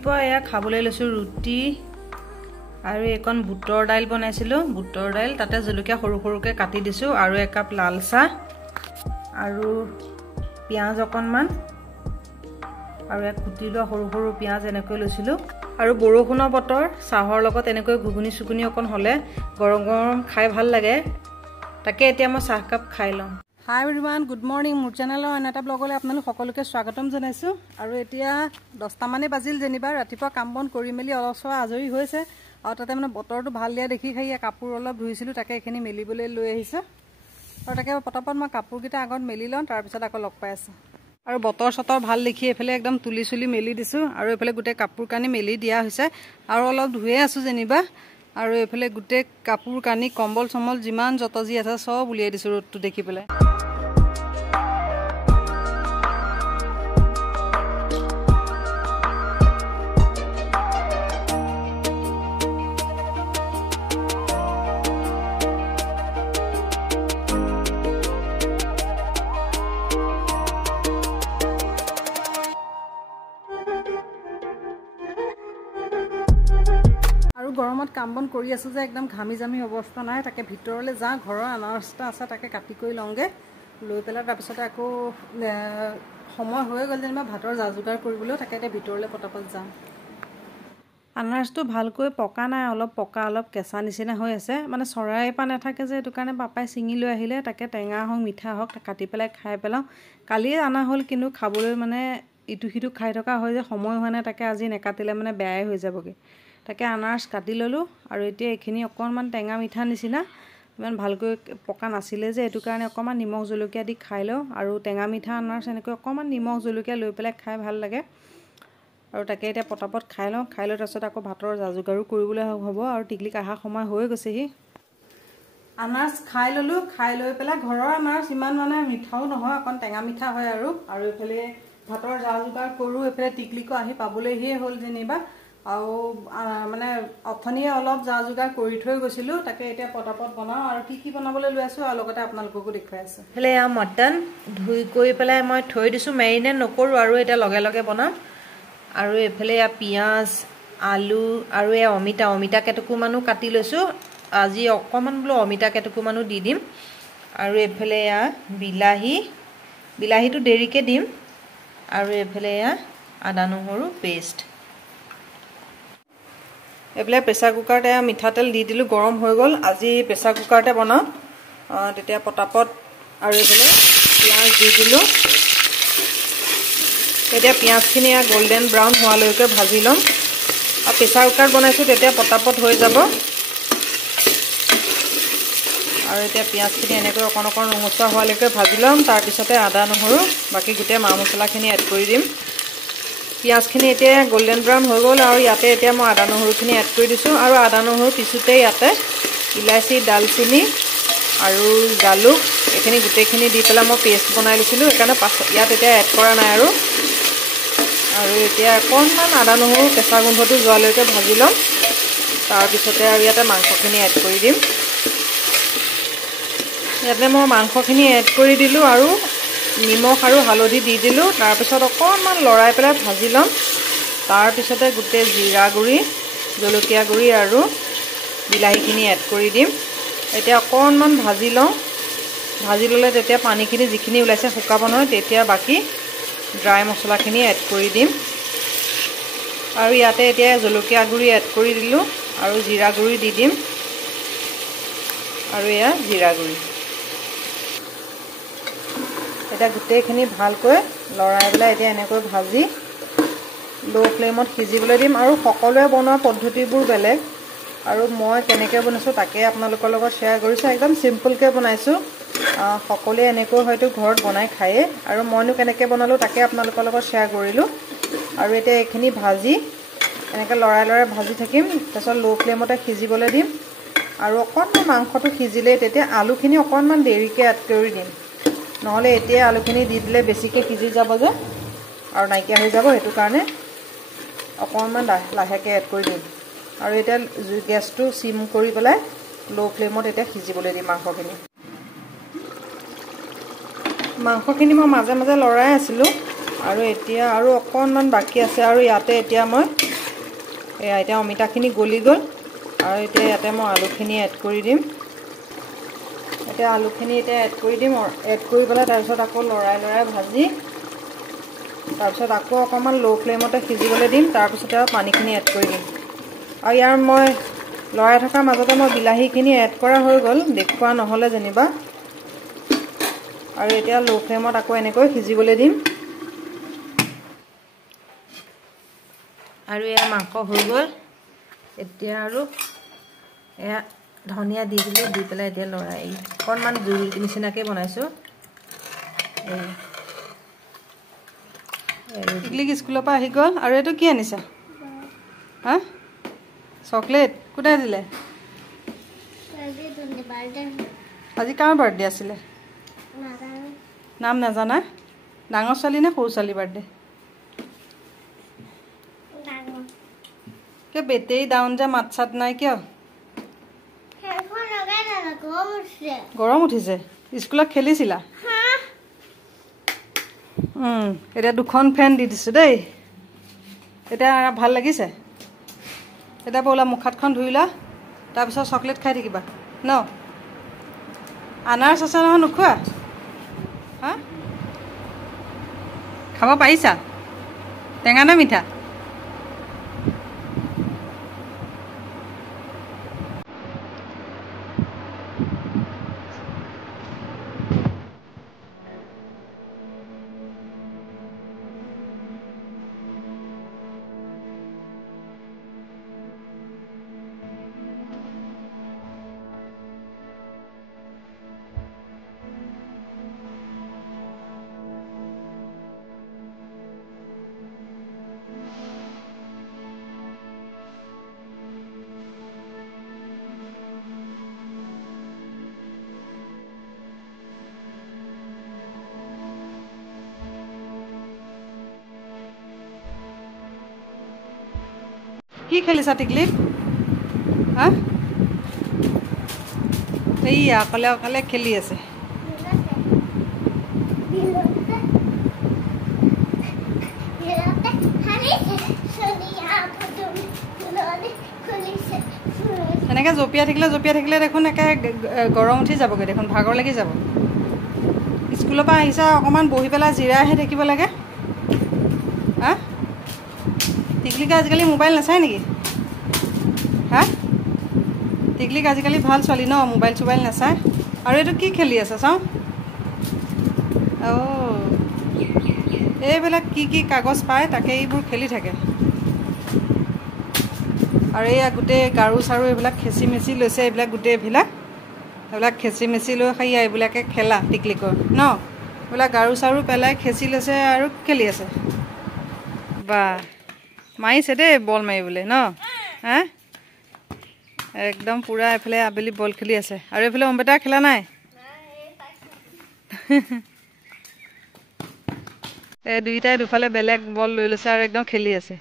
ৰাতিপুৱা এয়া খাবলৈ লৈছো ৰুটি আৰু এখন বুটৰ দাইল বনাইছিলো বুটৰ দাইল তাতে জলকীয়া সৰু সৰুকে কাটি দিছো আৰু এক কাপ লাল চাহ আৰু পিয়াজ অকনমান আৰু এক কুটি লোৱা সৰু সৰু পিয়াজ এনেকৈ লৈছিলো আৰু বৰষুণৰ বতৰ চাহৰ লগত এনেকৈ ঘুগুনি সুগুনি অকন হলে গৰম গৰম খাই ভাল লাগে তাকে এতিয়া মই চাহ কাপ খাই লম হাই এভৰিৱান গুড মৰ্নিং মোৰ চেনেলৰ এটা ব্লগলৈ আপোনালোক সকলোকে স্বাগতম জনাইছো আৰু এতিয়া 10টা মানে বাজিল যেনিবা ৰাতিপুৱা কাম বন কৰি মেলি অলপসা আজৰি হৈছে আৰু তাতে মানে বতৰটো ভাল দিয়া দেখি খাই কাপোৰ অলপ ধুইছিলো তাকে এখিনি মেলিবলৈ লৈ আহিছে আৰু তাকে পটাপট মই কাপোৰকিটা আগত মেলি লওঁ তাৰ পিছত আকৌ লগ পাই আছো আৰু বতৰ সতৰ ভাল দেখি এফালে একদম তুলি চুলি মেলি দিছো আৰু এফালে গুটে কাপোৰ কানি মেলি দিয়া হৈছে আৰু অলপ ধুয়ে আছো যেনিবা আৰু এফালে গুটে কাপোৰ কানি কম্বল সমল যিমান যত যি আছে সব উলিয়াই দিছো ৰ'দটো দেখি পেলাই গৰমত কাম বন কৰি আছো যে একদম ঘামি জামি অৱস্থা নাই তাকে ভিতৰলৈ যা ঘৰৰ আনাৰসটা আছে তাকে কাটি কৰি লওঁগে লৈ পেলাই তাৰ পিছতে আকৌ সময় হৈ গ'ল যেনিবা ভাতৰ যা-যোগাৰ কৰিবলৈ তাকে এতিয়া ভিতৰলৈ পটাপট যাম আনাৰসটো ভালকৈ পকা নাই অলপ পকা অলপ কেঁচা নিচিনা হৈ আছে মানে চৰাই পা নাথাকে যে এইটো কাৰণে পাপাই চিঙি লৈ আহিলে তাকে টেঙা হওক মিঠা হওক কাটি পেলাই খাই পেলাওঁ কালিয়ে আনা হ'ল কিন্তু খাবলৈ মানে ইটো সিটো খাই থকা হয় যে সময় হোৱা নাই তাকে আজি নেকাটিলে মানে বেয়াই হৈ যাবগে তাকে আনাৰস কাটি ললো আৰু এতিয়া এখিনি অকনমান টেঙা মিঠা নিচিনা ইমান ভালকৈ পকা নাছিলে যে এটো কাৰণে অকনমান নিমখ জলকীয়া দি খাই লও আৰু টেঙা মিঠা আনাৰস এনেকৈ অকনমান নিমখ জলকীয়া লৈ পেলাই খাই ভাল লাগে আৰু তাকে এতিয়া পটাপট খাই লওঁ খাই লৈ তাৰছত আকৌ ভাতৰ যা-যোগাৰো কৰিবলৈ হ'ব আৰু টিকলি আহা সময় হৈ গৈছেহি আনাৰস খাই ললো খাই লৈ পেলাই ঘৰৰ আনাৰস ইমান মানে মিঠাও নহয় অকন টেঙা মিঠা হয় আৰু এফালে ভাতৰ যা-যোগাৰ কৰো এফালে টিকলিকো আহি পাবলৈহি হ'ল যেনিবা আৰু মানে অথনিয়ে অলপ যা-যোগাৰ কৰি থৈ গৈছিলো তাকে এতিয়া পটাপট বনাও আৰু কি বনাবলৈ লৈ আছো আৰু লগতে আপোনালোককো দেখুৱাই আছো হেলে আ মটন ধুই কৰি পেলাই মই থৈ দিছো মেৰিনেট নকৰো আৰু এটা লগে লগে বনাম আৰু এফালে পিয়াজ আলু আৰু অমিতা কেটকু মানো কাটি লৈছো আজি অকমান ব্লো অমিতা কেটকু মানো দি দিম আৰু এফালে বিলাহীটো দেৰিকে দিম আৰু এফালে আদা নহৰু পেষ্ট এফালে প্ৰেসাৰ কুকাৰতে মিঠাতেল দি দিলো গৰম হৈ গল আজি প্ৰেসাৰ কুকাৰতে বনাও তেতিয়া পটাপট আৰু এফালে পিয়াজ দি দিলো এতিয়া পিয়াজখিনি গোল্ডেন ব্ৰাউন হোৱালৈকে ভাজি লম আৰু প্ৰেসাৰ কুকাৰ বনাইছো তেতিয়া পটাপট হৈ যাব আৰু এতিয়া পিয়াজখিনি এনেকৈ অকণ অকণ ৰঙচুৱা হোৱালৈকে ভাজি লম তাৰ পিছতে আদা নহৰু বাকি গুটে মা মছলাখিনি এড কৰি দিম পিয়াজখিনি এতিয়া গোল্ডেন ব্ৰাউন হৈ গ'ল আৰু ইয়াতে এতিয়া মই আদা নহৰুখিনি এড কৰি দিছো আৰু আদা নহৰু পিছতে ইয়াতে ইলাচি দালচিনি আৰু জালুক এখিনি গুটেখিনি দি পেলাই মই পেষ্ট বনাই লৈছিলো একাৰণে ইয়াত এতিয়া এড কৰা নাই আৰু এতিয়া অকণমান আদা নহৰু কেঁচা গোন্ধটো যোৱালৈকে ভাজি লম তাৰ পিছতে আৰু ইয়াতে মাংসখিনি এড কৰি দিম ইয়াতে মই মাংসখিনি এড কৰি দিলো আৰু নিমখ আৰু হালধি দি দিলো তাৰ পিছত অকণমান লৰাই পেলাই ভাজি লম তাৰ পিছতে গুটে জিৰা গুৰি জলকীয়া গুৰি আৰু বিলাহীখিনি এড কৰি দিম এতিয়া অকণমান ভাজি ললে তেতিয়া পানীখিনি যিখিনি ওলাইছে শুকাব নহয় তেতিয়া বাকি ড্ৰাই মছলাখিনি এড কৰি দিম আৰু ইয়াতে এতিয়া জলকীয়া গুৰি এড কৰি দিলো আৰু জিৰা গুৰি দি দিম আৰু জিৰা গুৰি এটা গুটেখিনি ভালকৈ লৰাই পেলাই এতিয়া এনেকৈ ভাজি লো ফ্লেমত সিজিবলৈ দিম আৰু সকলোৱে বনোৱা পদ্ধতিবোৰ বেলেগ আৰু মই কেনেকৈ বনাইছো তাকে আপোনালোকৰ লগত শেয়াৰ কৰিছো একদম সিম্পলকৈ বনাইছো সকলোৱে এনেকৈ হয়তো ঘৰত বনাই খায়ে আৰু মইনো কেনেকৈ বনালো তাকে আপোনালোকৰ লগত শেয়াৰ কৰিলো আৰু এতিয়া এইখিনি ভাজি এনেকৈ লৰাই ভাজি থাকিম তাৰছত লো ফ্লেমতে সিজিবলৈ দিম আৰু অকণমান মাংসটো সিজিলে তেতিয়া আলুখিনি অকণমান দেৰিকৈ এড কৰি দিম নহলে এতিয়া আলুখিনি দি দিলে বেছিকৈ সিজি যাব যে আৰু নাইকিয়া হৈ যাব হেতু কাৰণে অকণমান লাহেকৈ এড কৰি দিম আৰু এতিয়া গেছটো সিম কৰি পেলাই লো ফ্লেমত এতিয়া সিজিবলৈ দিম মাংসখিনি মই মাজে মাজে লৰাই আছিলো আৰু এতিয়া আৰু অকণমান বাকি আছে আৰু ইয়াতে এতিয়া মই এয়া এতিয়া অমিতাখিনি গলি গ'ল আৰু এতিয়া ইয়াতে মই আলুখিনি এড কৰি দিম এতিয়া আলুখিনি এতিয়া এড কৰি দিম এড কৰি পেলাই তাৰপিছত আকৌ লৰাই ভাজি তাৰপিছত আকৌ অকণমান ল' ফ্লেমতে সিজিবলৈ দিম তাৰপিছতে আৰু পানীখিনি এড কৰি দিম আৰু ইয়াৰ মই লৰাই থকাৰ মাজতে মই বিলাহীখিনি এড কৰা হৈ গ'ল দেখুৱা নহ'লে যেনিবা আৰু এতিয়া ল' ফ্লেমত আকৌ এনেকৈ সিজিবলৈ দিম আৰু এয়া মাংস হৈ গ'ল এতিয়া আৰু এয়া ধনিয়া দি দিলোঁ দি পেলাই এতিয়া লৰাই অকণমান জোল নিচিনাকৈ বনাইছোঁ টিকলিক স্কুলৰ পৰা আহি গ'ল আৰু এইটো কি আনিছা হা চকলেট কোনে দিলে আজি কাৰ বাৰ্থডে আছিলে নাম নাজানা ডাঙৰ ছোৱালী নে সৰু ছোৱালী বাৰ্থডে কিয় বেটেৰী ডাউন যে মাত চাত নাই কিয় গৰম উঠিছে স্কুলত খেলিছিলা এতিয়া দুখন ফেন দি দিছোঁ দেই এতিয়া ভাল লাগিছে এতিয়া বোলা মুখ হাতখন ধুই লোৱা তাৰপিছত চকলেট খাই থাকিবা ন আনাৰস আছে নহয় নোখোৱা হা খাব পাৰিছা টেঙা নে মিঠা কি খেলিছা টিকলি হা এইয়া অকলে অকলে খেলি আছে এনেকৈ জঁপিয়াই থাকিলে দেখোন একে গৰম উঠি যাবগৈ দেখোন ভাগৰ লাগি যাব স্কুলৰ পৰা আহিছা অকণমান বহি পেলাই জিৰাইহে থাকিব লাগে হা টিকলিকে আজিকালি মোবাইল নাচায় নেকি হা টিকলিক আজিকালি ভাল ছোৱালী ন মোবাইল চোবাইল নাচায় আৰু এইটো কি খেলি আছে চাওঁ এইবিলাক কি কাগজ পায় তাকে এইবোৰ খেলি থাকে আৰু এইয়া গোটেই গাৰু চাৰু এইবিলাক খেচি মেচি লৈছে এইবিলাক গোটেইবিলাক এইবিলাক খেচি মেচি লৈ খাই এইবিলাকে খেলা টিকলিকৰ ন এইবিলাক গাৰু চাৰু পেলাই খেচি লৈছে আৰু খেলি আছে বা মাৰিছে দেই বল মাৰিবলৈ ন হা একদম পুৰা এইফালে আবেলি বল খেলি আছে আৰু এইফালে অম্বেটা খেলা নাই এই দুইটাই দুফালে বেলেগ বল লৈ লৈছে আৰু একদম খেলি আছে